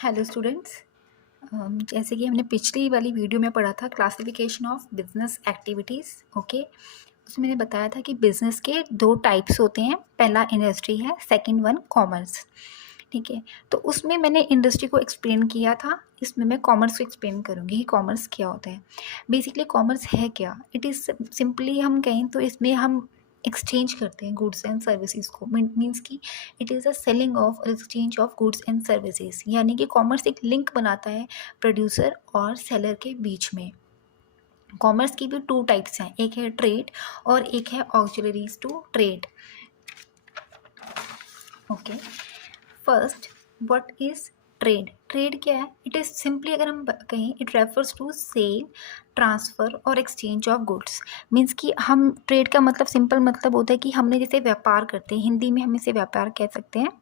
Hello students. जैसे कि हमने पिछली वाली वीडियो में पढ़ा था classification of business activities. Okay, उसमें मैंने बताया था कि बिजनेस के दो टाइप्स होते हैं। पहला इंडस्ट्री है, सेकंड वन कॉमर्स। ठीक है, तो उसमें मैंने इंडस्ट्री को एक्सप्लेन किया था, इसमें मैं कॉमर्स को एक्सप्लेन करूँगी कि कॉमर्स क्या होता है। बेसिकली कॉमर्स है क्या? इट इज़ सिंपली हम कहें तो इसमें हम एक्सचेंज करते हैं गुड्स एंड सर्विसेज को। मीन्स कि it is a selling of exchange of goods and services, यानी कि कॉमर्स एक लिंक बनाता है प्रोड्यूसर और सेलर के बीच में। कॉमर्स की भी टू टाइप्स हैं, एक है ट्रेड और एक है auxiliaries to trade. Okay, first what is trade? Trade क्या है? इट इज़ सिंपली, अगर हम कहें, it refers to sale, transfer और एक्सचेंज ऑफ गुड्स। मीन्स कि हम ट्रेड का मतलब, सिंपल मतलब होता है कि हमने जैसे व्यापार करते हैं, हिंदी में हम इसे व्यापार कह सकते हैं।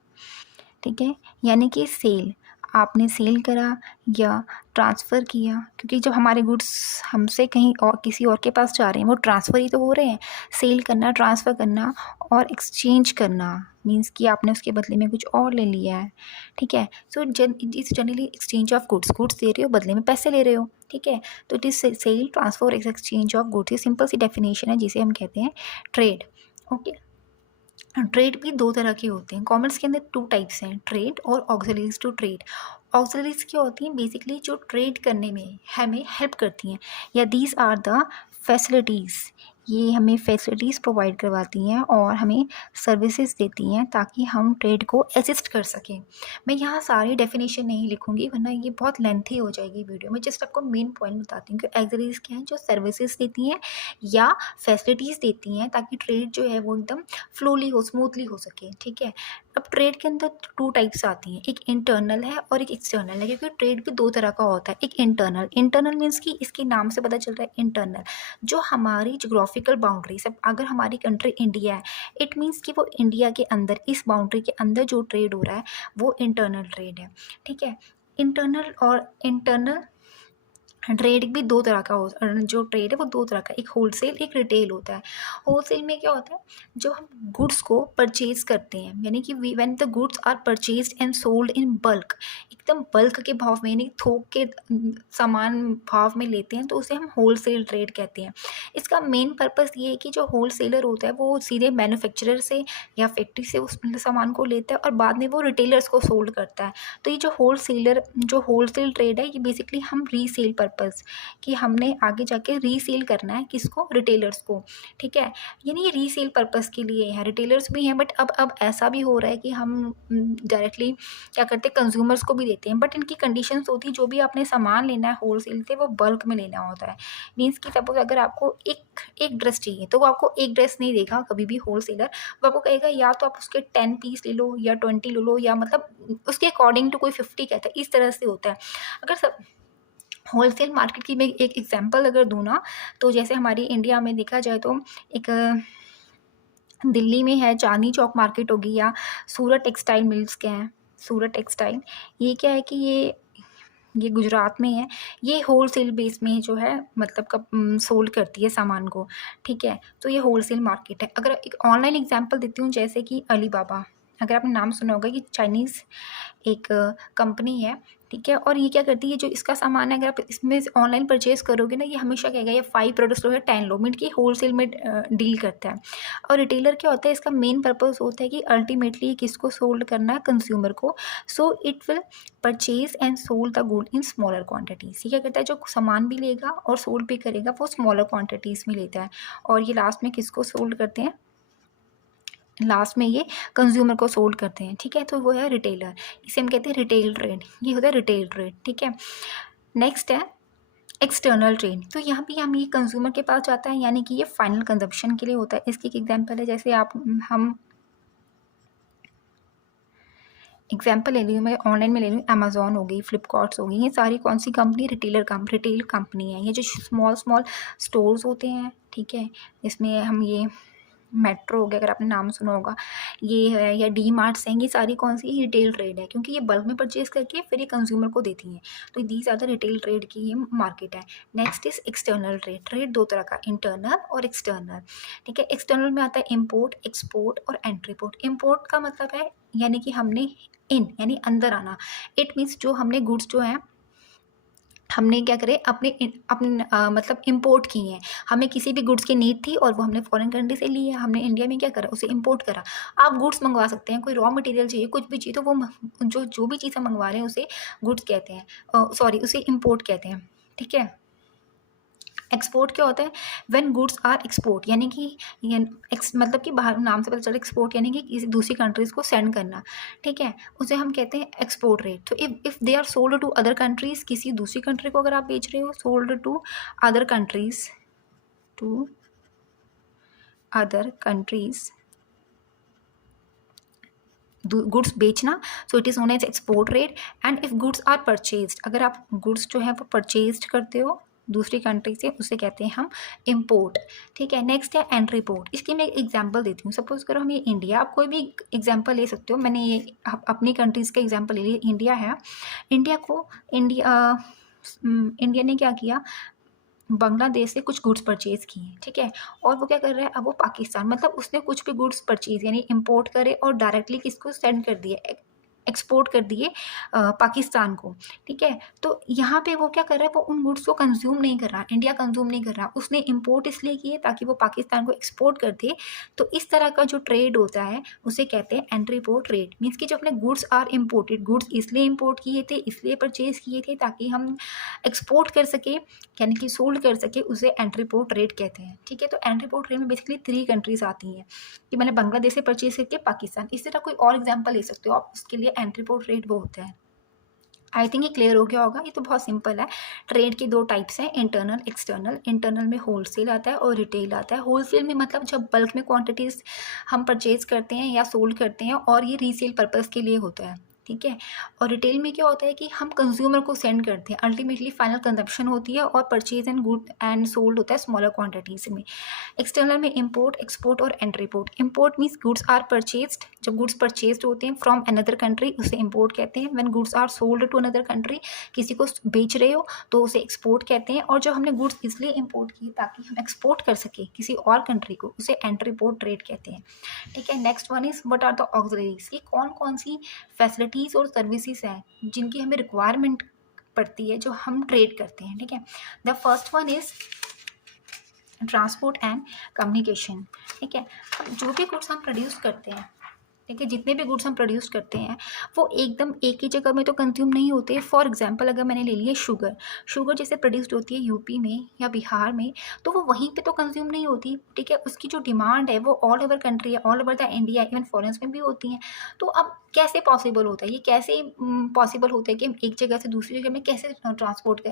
ठीक है, यानी कि सेल, आपने सेल करा या ट्रांसफ़र किया, क्योंकि जब हमारे गुड्स हमसे कहीं और किसी और के पास जा रहे हैं वो ट्रांसफ़र ही तो हो रहे हैं। सेल करना, ट्रांसफ़र करना और एक्सचेंज करना मीन्स कि आपने उसके बदले में कुछ और ले लिया है। ठीक है, so it's generally exchange of goods, goods दे रहे हो, बदले में पैसे ले रहे हो। ठीक है, तो it is sale, transfer, exchange of goods. ये सिंपल सी डेफिनेशन है जिसे हम कहते हैं ट्रेड। ओके, ट्रेड भी दो तरह के होते हैं। कॉमर्स के अंदर टू टाइप्स हैं, ट्रेड और ऑक्सिलरीज टू ट्रेड। ऑक्सिलरीज क्या होती हैं? बेसिकली जो ट्रेड करने में हमें हेल्प करती हैं, या दीज आर द फैसिलिटीज़, ये हमें फैसिलिटीज़ प्रोवाइड करवाती हैं और हमें सर्विसेज देती हैं ताकि हम ट्रेड को असिस्ट कर सकें। मैं यहाँ सारी डेफिनेशन नहीं लिखूंगी वरना ये बहुत लेंथी हो जाएगी वीडियो। मैं जस्ट आपको मेन पॉइंट बताती हूँ कि ऑक्सिलरीज क्या हैं, जो सर्विसेज देती हैं या फैसिलिटीज़ देती हैं ताकि ट्रेड जो है वो एकदम फ्लोली हो, स्मूथली हो सके। ठीक है, अब ट्रेड के अंदर टू टाइप्स आती हैं, एक इंटरनल है और एक एक्सटर्नल है, क्योंकि ट्रेड भी दो तरह का होता है। एक इंटरनल, इंटरनल मीन्स कि इसके नाम से पता चल रहा है इंटरनल, जो हमारी जोग्राफिकल बाउंड्री सब, अगर हमारी कंट्री इंडिया है, इट मीन्स कि वो इंडिया के अंदर, इस बाउंड्री के अंदर जो ट्रेड हो रहा है वो इंटरनल ट्रेड है। ठीक है, इंटरनल और इंटरनल ट्रेड भी दो तरह का हो, जो ट्रेड है वो दो तरह का, एक होलसेल, एक रिटेल होता है। होलसेल में क्या होता है? जो हम गुड्स को परचेज करते हैं, यानी कि when the goods are purchased and sold in bulk, एकदम बल्क के भाव में, यानी थोक के सामान भाव में लेते हैं, तो उसे हम होलसेल ट्रेड कहते हैं। इसका मेन पर्पस ये है कि जो होलसेलर होता है वो सीधे मैन्युफैक्चरर से या फैक्ट्री से उस सामान को लेता है और बाद में वो रिटेलर्स को सोल्ड करता है। तो ये जो होलसेल ट्रेड है, ये बेसिकली हम रीसेल पर्पस, कि हमने आगे जाके रीसेल करना है, किसको? रिटेलर्स को। ठीक है, यानी ये रीसेल पर्पस के लिए है, रिटेलर्स भी हैं, बट अब ऐसा भी हो रहा है कि हम डायरेक्टली क्या करते हैं, कंज्यूमर्स को भी देते हैं। बट इनकी कंडीशंस होती है, जो भी आपने सामान लेना है होलसेल से वो बल्क में लेना होता है। मीन्स कि सपोज अगर आपको एक ड्रेस चाहिए तो वो आपको एक ड्रेस नहीं देगा कभी भी होलसेलर, वो आपको कहेगा या तो आप उसके 10 पीस ले लो या 20 ले लो, या मतलब उसके अकॉर्डिंग टू, कोई 50 कहता है, इस तरह से होता है। अगर सब होलसेल मार्केट की मैं एक एग्जांपल अगर दूँ ना, तो जैसे हमारी इंडिया में देखा जाए तो एक दिल्ली में है चांदनी चौक मार्केट होगी, या सूरत टेक्सटाइल मिल्स क्या है, सूरत टेक्सटाइल, ये क्या है कि ये गुजरात में है। ये होलसेल बेस में जो है मतलब कब सोल्ड करती है सामान को। ठीक है, तो ये होलसेल मार्केट है। अगर एक ऑनलाइन एग्जांपल देती हूँ, जैसे कि अलीबाबा, अगर आपने नाम सुना होगा, कि चाइनीज़ एक कंपनी है। ठीक है, और ये क्या करती है, जो इसका सामान है अगर आप इसमें ऑनलाइन परचेज करोगे ना, ये हमेशा कहेगा ये 5 प्रोडक्ट्स लो या 10 लो, मीन की होलसेल में डील करता है। और रिटेलर क्या होता है, इसका मेन पर्पस होता है कि अल्टीमेटली किसको सोल्ड करना है, कंज्यूमर को। So it will purchase and sold the good in smaller quantities. ये क्या करता है, जो सामान भी लेगा और सोल्ड भी करेगा वो स्मॉलर क्वान्टिटीज़ में लेता है, और ये लास्ट में किसको सोल्ड करते हैं, लास्ट में ये कंज्यूमर को सोल्ड करते हैं। ठीक है, तो वो है रिटेलर, इसे हम कहते हैं रिटेल ट्रेड, ये होता है रिटेल ट्रेड। ठीक है, नेक्स्ट है एक्सटर्नल ट्रेड। तो यहाँ भी हम ये कंज्यूमर के पास जाता है, यानी कि ये फाइनल कंजप्शन के लिए होता है। इसकी एक एग्जांपल है, जैसे हम एग्जांपल ले रही हूँ मैं, ऑनलाइन में ले रही हूँ, अमेजोन हो गई, फ्लिपकार्ट्स हो गई, ये सारी कौन सी कंपनी? रिटेल कंपनी है। ये जो स्मॉल स्मॉल स्टोर्स होते हैं, ठीक है, इसमें हम ये मेट्रो हो गया, अगर आपने नाम सुना होगा, ये है, या डी मार्ट्स हैं, ये सारी कौन सी? रिटेल ट्रेड है, क्योंकि ये बल्क में परचेज करके फिर ये कंज्यूमर को देती हैं। तो these are the retail trade की ये मार्केट है। Next is external trade. Trade दो तरह का, इंटरनल और एक्सटर्नल। ठीक है, एक्सटर्नल में आता है इम्पोर्ट, एक्सपोर्ट और एंट्रीपोर्ट। इम्पोर्ट का मतलब है, यानी कि हमने इन यानी अंदर आना। इट मीन्स जो हमने गुड्स जो हैं हमने क्या करे अपने मतलब इम्पोर्ट किए हैं। हमें किसी भी गुड्स की नीड थी और वो हमने फॉरेन कंट्री से ली है, हमने इंडिया में क्या करा, उसे इम्पोर्ट करा। आप गुड्स मंगवा सकते हैं, कोई रॉ मटेरियल चाहिए, कुछ भी चाहिए, तो वो जो भी चीज़ हम मंगवा रहे हैं उसे गुड्स कहते हैं, सॉरी उसे इम्पोर्ट कहते हैं। ठीक है। एक्सपोर्ट क्या होता है, व्हेन गुड्स आर एक्सपोर्ट, यानी कि मतलब कि बाहर नाम से पता चला एक्सपोर्ट यानी कि किसी दूसरी कंट्रीज़ को सेंड करना। ठीक है, उसे हम कहते हैं एक्सपोर्ट रेट। तो if they are sold to other countries, किसी दूसरी कंट्री को अगर आप बेच रहे हो, sold to other countries, to other countries, goods बेचना, so it is known as export rate. And if goods are purchased, अगर आप गुड्स जो है वो परचेज्ड करते हो दूसरी कंट्री से, उसे कहते हैं हम इम्पोर्ट। ठीक है। नेक्स्ट है एंट्री पोर्ट। इसकी मैं एक एग्जांपल देती हूँ। सपोज करो हम ये इंडिया, आप कोई भी एग्जांपल ले सकते हो, मैंने ये अपनी कंट्रीज़ का एग्जांपल ले लिया। इंडिया है, इंडिया ने क्या किया, बांग्लादेश से कुछ गुड्स परचेज़ किए। ठीक है, और वो क्या कर रहा है, अब वो पाकिस्तान, मतलब उसने कुछ भी गुड्स परचेज़ यानी इम्पोर्ट करे और डायरेक्टली किसको सेंड कर दिए, एक्सपोर्ट कर दिए पाकिस्तान को। ठीक है, तो यहाँ पे वो क्या कर रहा है, वो उन गुड्स को कंज्यूम नहीं कर रहा, इंडिया कंज्यूम नहीं कर रहा, उसने इम्पोर्ट इसलिए किए ताकि वो पाकिस्तान को एक्सपोर्ट कर दे। तो इस तरह का जो ट्रेड होता है उसे कहते हैं एंट्री पोर्ट ट्रेड। मीन्स कि जो अपने गुड्स आर इम्पोर्टेड, गुड्स इसलिए इम्पोर्ट किए थे, इसलिए परचेज़ किए थे ताकि हम एक्सपोर्ट कर सके, यानी कि सोल्ड कर सके, उसे एंट्री पोर्ट ट्रेड कहते हैं। ठीक है, तो एंट्री पोर्ट ट्रेड में बेसिकली 3 कंट्रीज आती हैं कि मैंने बांग्लादेश से परचेज करके पाकिस्तान। इसी तरह कोई और एग्जांपल ले सकते हो आप, उसके लिए एंट्री पोर्ट ट्रेड वो होता है। आई थिंक ये क्लियर हो गया होगा। ये तो बहुत सिंपल है। ट्रेड के 2 टाइप्स हैं, इंटरनल एक्सटर्नल। इंटरनल में होलसेल आता है और रिटेल आता है। होलसेल में मतलब जब बल्क में क्वांटिटीज़ हम परचेज करते हैं या सोल्ड करते हैं, और ये रीसेल पर्पज़ के लिए होता है। ठीक है, और रिटेल में क्या होता है कि हम कंज्यूमर को सेंड करते हैं, अल्टीमेटली फाइनल कंजप्शन होती है और purchase and good and sold होता है स्मॉलर क्वांटिटीज में। एक्सटर्नल में इंपोर्ट, एक्सपोर्ट और entry port. Import means goods are purchased, जब गुड्स परचेज्ड होते हैं फ्रॉम अनदर कंट्री उसे इंपोर्ट कहते हैं। When goods are sold to another country, किसी को बेच रहे हो तो उसे एक्सपोर्ट कहते हैं। और जो हमने गुड्स इसलिए इंपोर्ट किए ताकि हम एक्सपोर्ट कर सके किसी और कंट्री को, उसे एंट्री पोर्ट ट्रेड कहते हैं। ठीक है, next one is what are the auxiliaries, कि कौन कौन सी फैसिलिटीज़ और सर्विसेज हैं जिनकी हमें रिक्वायरमेंट पड़ती है जो हम ट्रेड करते हैं। ठीक है, the first one is transport and communication. ठीक है, जो भी गुड्स हम प्रोड्यूस करते हैं, ठीक है, जितने भी गुड्स हम प्रोड्यूस करते हैं वो एकदम एक ही जगह में तो कंज्यूम नहीं होते। फॉर एग्जांपल अगर मैंने ले लिया शुगर, शुगर जैसे प्रोड्यूस्ड होती है यूपी में या बिहार में, तो वो वहीं पे तो कंज्यूम नहीं होती। ठीक है, उसकी जो डिमांड है वो ऑल ओवर कंट्री है, all over the India, even foreigns में भी होती है। तो अब कैसे पॉसिबल होता है, ये कैसे पॉसिबल होता है कि हम एक जगह से दूसरी जगह में कैसे ट्रांसपोर्ट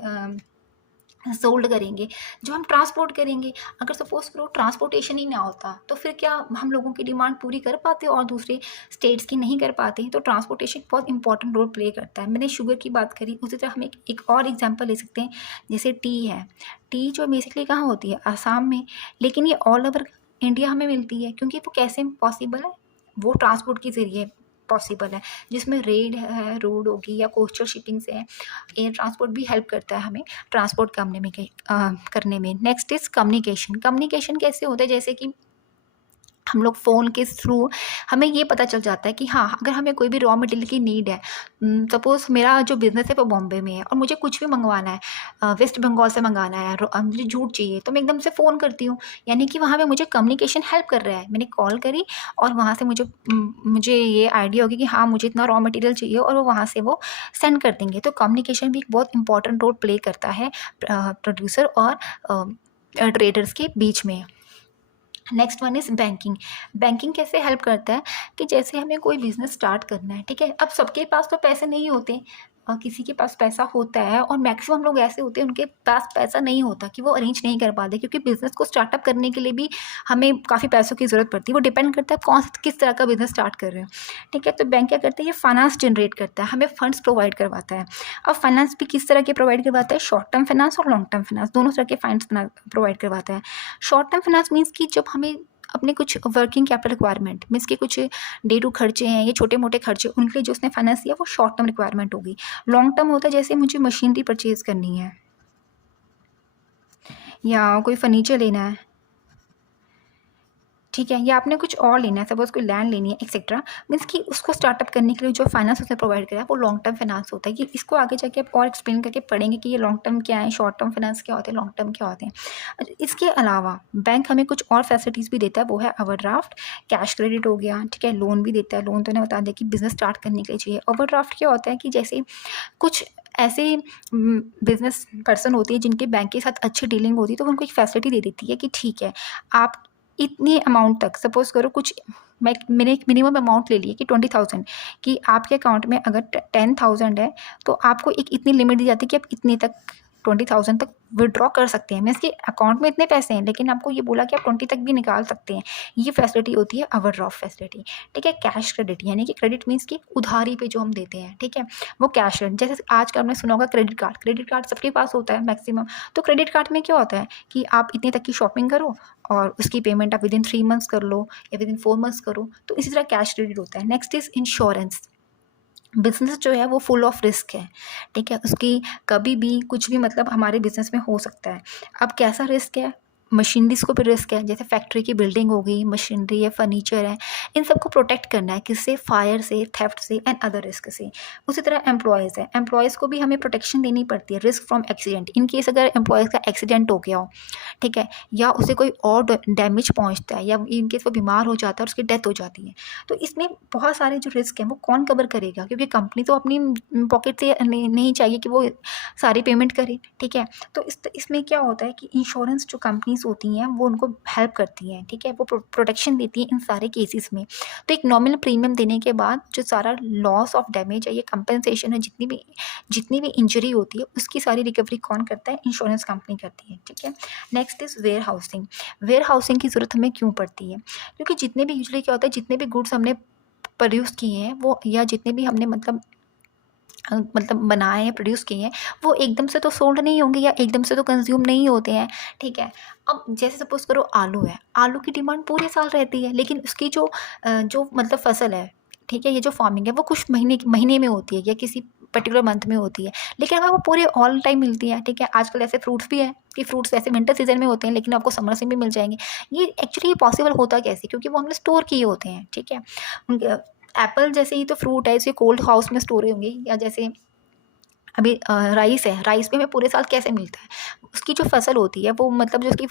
सोल्ड करेंगे, जो हम ट्रांसपोर्ट करेंगे। अगर सपोज करो ट्रांसपोर्टेशन ही ना होता तो फिर क्या हम लोगों की डिमांड पूरी कर पाते और दूसरे स्टेट्स की नहीं कर पाते। तो ट्रांसपोर्टेशन बहुत इंपॉर्टेंट रोल प्ले करता है। मैंने शुगर की बात करी, उसी तरह हम एक और एग्जांपल ले सकते हैं, जैसे टी है। टी जो बेसिकली कहाँ होती है, आसाम में, लेकिन ये ऑल ओवर इंडिया हमें मिलती है। क्योंकि वो कैसे पॉसिबल है, वो ट्रांसपोर्ट के ज़रिए पॉसिबल है, जिसमें रेड है, रोड होगी या कोस्टल शिपिंग से है। एयर ट्रांसपोर्ट भी हेल्प करता है हमें ट्रांसपोर्ट करने में। Next is communication. कम्युनिकेशन कैसे होता है, जैसे कि हम लोग फ़ोन के थ्रू हमें ये पता चल जाता है कि हाँ, अगर हमें कोई भी रॉ मटेरियल की नीड है, सपोज़ मेरा जो बिज़नेस है वो बॉम्बे में है और मुझे कुछ भी मंगवाना है, वेस्ट बंगाल से मंगाना है, मुझे जूट चाहिए, तो मैं एकदम से फ़ोन करती हूँ। यानी कि वहाँ पे मुझे कम्युनिकेशन हेल्प कर रहा है। मैंने कॉल करी और वहाँ से मुझे ये आइडिया होगी कि हाँ, मुझे इतना रॉ मटेरियल चाहिए, और वो वहाँ से वो सेंड कर देंगे। तो कम्युनिकेशन भी एक बहुत इंपॉर्टेंट रोल प्ले करता है प्रोड्यूसर और ट्रेडर्स के बीच में। Next one is banking. Banking कैसे हेल्प करता है कि जैसे हमें कोई बिज़नेस स्टार्ट करना है, ठीक है, अब सबके पास तो पैसे नहीं होते, किसी के पास पैसा होता है और मैक्सिमम लोग ऐसे होते हैं उनके पास पैसा नहीं होता कि वो अरेंज नहीं कर पाते, क्योंकि बिज़नेस को स्टार्टअप करने के लिए भी हमें काफ़ी पैसों की ज़रूरत पड़ती है। वो डिपेंड करता है किस तरह का बिज़नेस स्टार्ट कर रहे हो। ठीक है, तो बैंक क्या करता है, ये फाइनेंस जनरेट करता है, हमें फंड्स प्रोवाइड करवाता है। अब फाइनेंस भी किस तरह के प्रोवाइड करवाता है, शॉर्ट टर्म फाइनेंस और लॉन्ग टर्म फाइनेंस, दोनों तरह के फाइनेंस प्रोवाइड करवाता है। शॉर्ट टर्म फाइनेंस मीन्स कि जब हमें अपने कुछ वर्किंग कैपिटल रिक्वायरमेंट मीन्स के कुछ डे टू खर्चे हैं, ये छोटे मोटे खर्चे, उनके लिए जो उसने फाइनेंस दिया वो शॉर्ट टर्म रिक्वायरमेंट होगी। लॉन्ग टर्म होता है जैसे मुझे मशीनरी परचेज करनी है या कोई फर्नीचर लेना है, ठीक है, या आपने कुछ और लेना है, सपोज़ कोई लैंड लेनी है एक्सेट्रा, मीन्स कि उसको स्टार्टअप करने के लिए जो फाइनेंस उसने प्रोवाइड करा है वो लॉन्ग टर्म फाइनेंस होता है। कि इसको आगे जाके आप और एक्सप्लेन करके पढ़ेंगे कि ये लॉन्ग टर्म क्या है, शॉर्ट टर्म फाइनेंस क्या होते हैं, लॉन्ग टर्म क्या होते हैं। इसके अलावा बैंक हमें कुछ और फैसिलिटीज़ भी देता है, वो है ओवरड्राफ्ट, कैश क्रेडिट हो गया, ठीक है, लोन भी देता है। लोन तो मैंने बता दिया कि बिज़नेस स्टार्ट करने के लिए चाहिए। ओवरड्राफ्ट क्या होता है कि जैसे कुछ ऐसे बिज़नेस पर्सन होती है जिनके बैंक के साथ अच्छी डीलिंग होती है, तो वो उनको एक फैसिलिटी दे देती है कि ठीक है, आप इतने अमाउंट तक, सपोज़ करो कुछ, मैंने एक मिनिमम अमाउंट ले ली है कि 20,000, कि आपके अकाउंट में अगर 10,000 है तो आपको एक इतनी लिमिट दी जाती है कि आप इतने तक 20,000 तक विड्रॉ कर सकते हैं। मीन्स कि अकाउंट में इतने पैसे हैं लेकिन आपको ये बोला कि आप 20 तक भी निकाल सकते हैं। ये फैसिलिटी होती है ओवरड्राफ्ट फैसिलिटी। ठीक है, कैश क्रेडिट, यानी कि क्रेडिट मीन्स कि उधारी पे जो हम देते हैं, ठीक है, वो कैश क्रेडिट। जैसे आजकल आपने सुना होगा क्रेडिट कार्ड, क्रेडिट कार्ड सबके पास होता है मैक्सिमम। तो क्रेडिट कार्ड में क्या होता है कि आप इतने तक की शॉपिंग करो और उसकी पेमेंट आप विदिन 3 मंथ्स कर लो या विदिन 4 मंथ्स करो। तो इसी तरह कैश क्रेडिट होता है। Next is insurance. बिज़नेस जो है वो फुल ऑफ रिस्क है, ठीक है, उसकी कभी भी कुछ भी मतलब हमारे बिज़नेस में हो सकता है। अब कैसा रिस्क है? मशीनरीज़ को भी रिस्क है, जैसे फैक्ट्री की बिल्डिंग हो गई, मशीनरी है, फर्नीचर है, इन सबको प्रोटेक्ट करना है, किससे? फायर से, थेफ्ट से एंड अदर रिस्क से। उसी तरह एम्प्लॉयज़ है, एम्प्लॉयज़ को भी हमें प्रोटेक्शन देनी पड़ती है, risk from accident. In case अगर एम्प्लॉयज़ का एक्सीडेंट हो गया हो, ठीक है, या उसे कोई और डैमेज पहुँचता है, या इन केस वो बीमार हो जाता है और उसकी डेथ हो जाती है, तो इसमें बहुत सारे जो रिस्क हैं वो कौन कवर करेगा? क्योंकि कंपनी तो अपनी पॉकेट से नहीं चाहिए कि वो सारी पेमेंट करे, ठीक है। तो इसमें क्या होता है कि इंश्योरेंस जो कंपनीज़ होती हैं वो उनको हेल्प करती हैं, ठीक है, वो प्रोटेक्शन देती हैं इन सारे केसेस में। तो एक नॉमिनल प्रीमियम देने के बाद जो सारा लॉस ऑफ डैमेज है, ये कंपनसेशन है, जितनी भी इंजरी होती है उसकी सारी रिकवरी कौन करता है? इंश्योरेंस कंपनी करती है, ठीक है। Next is warehousing. Warehousing की ज़रूरत हमें क्यों पड़ती है? क्योंकि जितने भी यूजुअली क्या होता है, जितने भी गुड्स हमने प्रोड्यूस किए हैं वो, या जितने भी हमने मतलब बनाए हैं, प्रोड्यूस किए हैं, वो एकदम से तो सोल्ड नहीं होंगे या एकदम से तो कंज्यूम नहीं होते हैं, ठीक है। अब जैसे सपोज़ करो आलू है, आलू की डिमांड पूरे साल रहती है, लेकिन उसकी जो मतलब फ़सल है, ठीक है, ये जो फार्मिंग है वो कुछ महीने में होती है या किसी पर्टिकुलर मंथ में होती है, लेकिन हमें वो पूरे ऑल टाइम मिलती है, ठीक है। आजकल ऐसे फ्रूट्स भी हैं कि फ्रूट्स ऐसे विंटर सीज़न में होते हैं लेकिन आपको समर में भी मिल जाएँगे। ये एक्चुअली पॉसिबल होता कैसे? क्योंकि वो हमने स्टोर किए होते हैं, ठीक है। उनके एप्पल जैसे ही तो फ्रूट है, इसे कोल्ड हाउस में स्टोर होंगे, या जैसे अभी राइस है, राइस भी हमें पूरे साल कैसे मिलता है? उसकी जो फ़सल होती है वो मतलब जो उसकी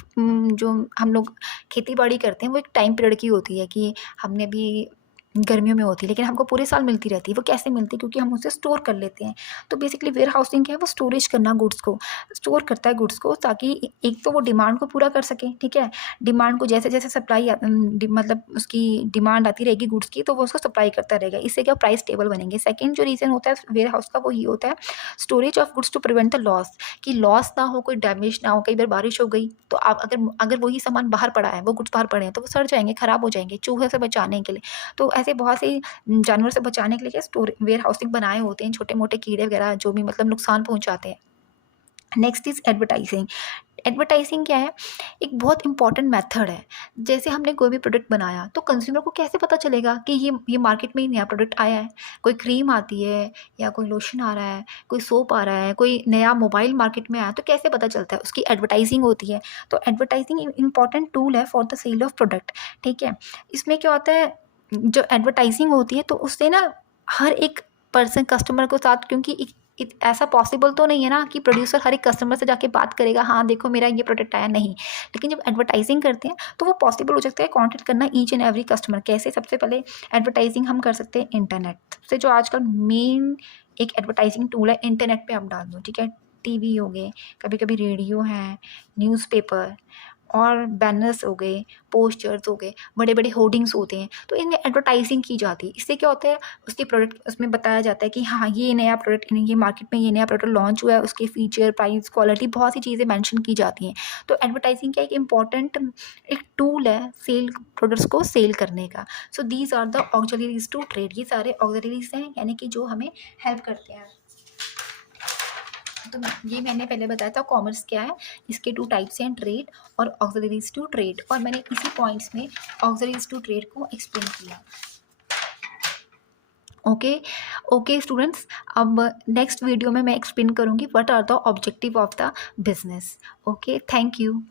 जो हम लोग खेती-बाड़ी करते हैं वो एक टाइम पीरियड की होती है कि हमने अभी गर्मियों में होती है, लेकिन हमको पूरे साल मिलती रहती है। वो कैसे मिलती है? क्योंकि हम उसे स्टोर कर लेते हैं। तो बेसिकली वेयर हाउसिंग क्या है? वो स्टोरेज करना गुड्स को, स्टोर करता है गुड्स को, ताकि एक तो वो डिमांड को पूरा कर सके, ठीक है? डिमांड को जैसे-जैसे सप्लाई मतलब उसकी डिमांड आती रहेगी गुड्स की, तो वो उसको सप्लाई करता रहेगा। इससे क्या प्राइस स्टेबल बनेंगे। सेकंड जो रीज़न होता है वेयर हाउस का वो ये होता है, storage of goods to prevent the loss, कि लॉस ना हो, कोई डैमेज ना हो। कई बार बारिश हो गई तो आप अगर वही सामान बाहर पड़ा है, वो गुड्स बाहर पड़े हैं, तो वो सड़ जाएँगे, खराब हो जाएँगे, चूहे से बचाने के लिए। तो ऐसे बहुत से जानवर से बचाने के लिए क्या स्टोर वेयर हाउसिंग बनाए होते हैं, छोटे-मोटे कीड़े वगैरह जो भी मतलब नुकसान पहुँचाते हैं। Next is advertising. एडवर्टाइजिंग क्या है? एक बहुत इंपॉर्टेंट मेथड है। जैसे हमने कोई भी प्रोडक्ट बनाया तो कंज्यूमर को कैसे पता चलेगा कि ये मार्केट में ही नया प्रोडक्ट आया है? कोई क्रीम आती है या कोई लोशन आ रहा है, कोई सोप आ रहा है, कोई नया मोबाइल मार्केट में आया, तो कैसे पता चलता है? उसकी एडवर्टाइजिंग होती है। तो एडवर्टाइजिंग इम्पॉर्टेंट टूल है for the sale of product, ठीक है। इसमें क्या होता है, जो एडवर्टाइजिंग होती है तो उससे ना हर एक पर्सन कस्टमर के साथ, क्योंकि ऐसा पॉसिबल तो नहीं है ना कि प्रोड्यूसर हर एक कस्टमर से जाके बात करेगा, हाँ देखो मेरा ये प्रोडक्ट आया, नहीं। लेकिन जब एडवर्टाइजिंग करते हैं तो वो पॉसिबल हो सकता है कॉन्टैक्ट करना ईच एंड एवरी कस्टमर। कैसे? सबसे पहले एडवर्टाइजिंग हम कर सकते हैं इंटरनेट सबसे, जो आजकल मेन एक एडवर्टाइजिंग टूल है, इंटरनेट पे आप डाल दो, ठीक है। टीवी हो गए, कभी कभी रेडियो है, न्यूज़पेपर और बैनर्स हो गए, पोस्टर्स हो गए, बड़े-बड़े होर्डिंग्स होते हैं, तो इनमें एडवर्टाइजिंग की जाती है। इससे क्या होता है, उसके प्रोडक्ट उसमें बताया जाता है कि हाँ, ये नया प्रोडक्ट, ये मार्केट में ये नया प्रोडक्ट लॉन्च हुआ है, उसके फीचर, प्राइस, क्वालिटी, बहुत सी चीज़ें मेंशन की जाती हैं। तो एडवर्टाइजिंग क्या एक इम्पॉर्टेंट एक टूल है सेल प्रोडक्ट्स को सेल करने का। So these are the auxiliaries to trade. ये सारे ऑक्सिलरीज हैं, यानी कि जो हमें हेल्प करते हैं। तो ये मैंने पहले बताया था कॉमर्स क्या है, इसके 2 टाइप्स हैं, ट्रेड और ऑक्सिलरीज टू ट्रेड, और मैंने इसी पॉइंट्स में ऑक्सिलरीज टू ट्रेड को एक्सप्लेन किया। ओके ओके स्टूडेंट्स, अब नेक्स्ट वीडियो में मैं एक्सप्लेन करूँगी what are the objective of the business. Okay, thank you.